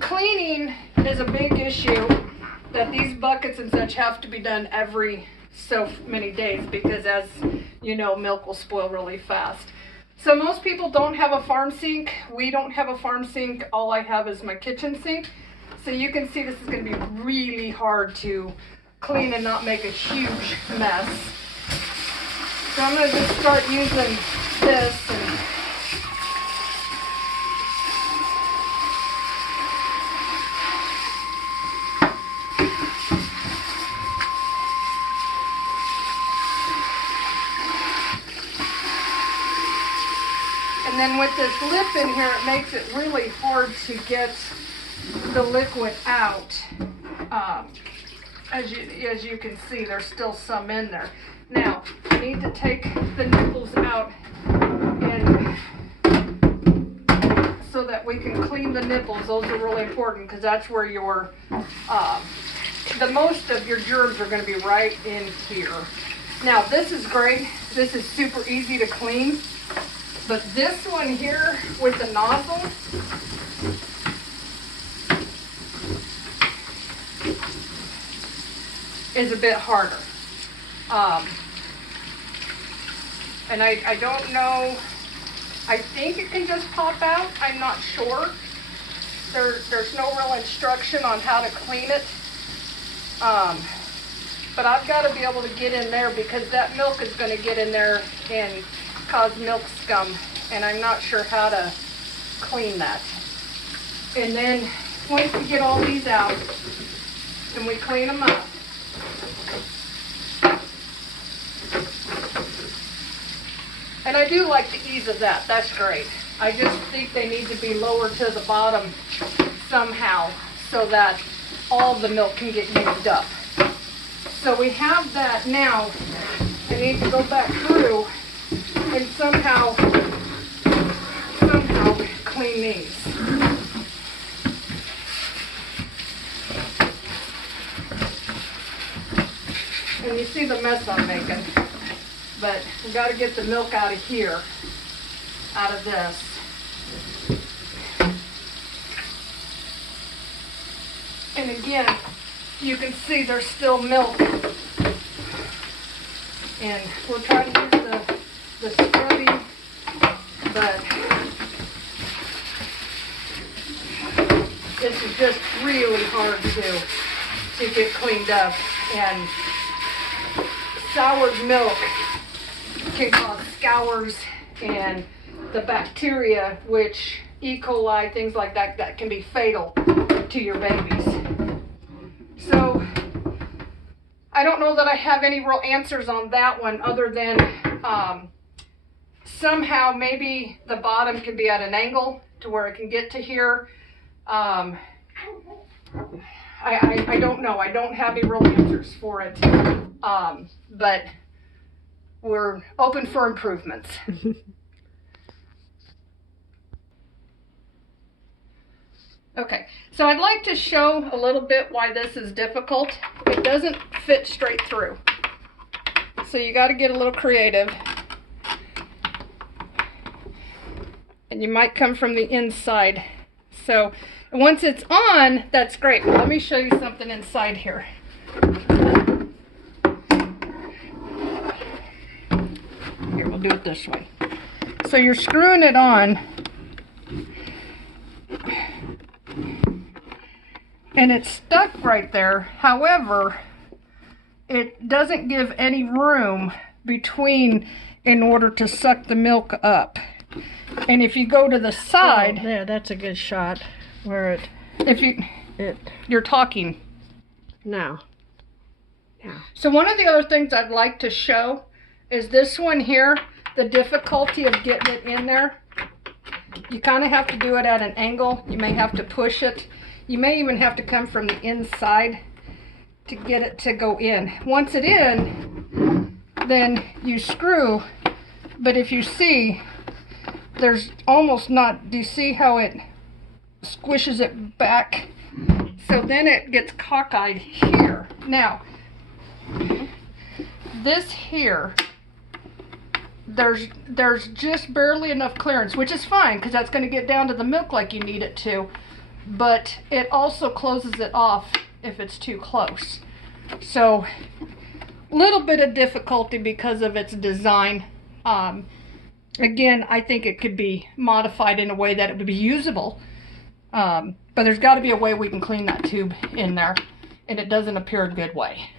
cleaning is a big issue, that these buckets and such have to be done every so many days because, as you know, milk will spoil really fast. So most people don't have a farm sink. We don't have a farm sink. All I have is my kitchen sink. So you can see this is going to be really hard to clean and not make a huge mess. So I'm going to just start using this and then with this lip in here, it makes it really hard to get the liquid out. As you can see, there's still some in there. Now, I need to take the nipples out and so that we can clean the nipples. Those are really important because that's where your the most of your germs are going to be right in here. Now, this is great. This is super easy to clean. But this one here with the nozzle is a bit harder. And I don't know, I think it can just pop out. I'm not sure. There's no real instruction on how to clean it. But I've got to be able to get in there because that milk is going to get in there and cause milk scum, and I'm not sure how to clean that. And then once we get all these out and we clean them up, and I do like the ease of that. That's great. I just think they need to be lower to the bottom somehow so that all the milk can get used up. So we have that. Now I need to go back through and somehow clean these. And you see the mess I'm making. But we got to get the milk out of here, out of this. And again, you can see there's still milk. And we're trying to use the scrubbing, but this is just really hard to get cleaned up. And soured milk can cause scours and the bacteria, which E. coli, things like that, that can be fatal to your babies. So I don't know that I have any real answers on that one other than somehow maybe the bottom can be at an angle to where it can get to here. I don't know. I don't have any real answers for it. But we're open for improvements. Okay, so I'd like to show a little bit why this is difficult. It doesn't fit straight through. So you got to get a little creative. And you might come from the inside. So once it's on, that's great. But let me show you something inside here. Here, we'll do it this way. So you're screwing it on. And it's stuck right there. However, it doesn't give any room between in order to suck the milk up. And if you go to the side, yeah, that's a good shot where it. If you're talking now. Yeah. So one of the other things I'd like to show is this one here. The difficulty of getting it in there. You kind of have to do it at an angle. You may have to push it. You may even have to come from the inside to get it to go in. Once it's in, then you screw. But if you see, there's almost not, do you see how it squishes it back? So then it gets cockeyed here. Now, this here there's just barely enough clearance, which is fine because that's going to get down to the milk like you need it to, but it also closes it off if it's too close. So little bit of difficulty because of its design. Again, I think it could be modified in a way that it would be usable, but there's got to be a way we can clean that tube in there and it doesn't appear a good way.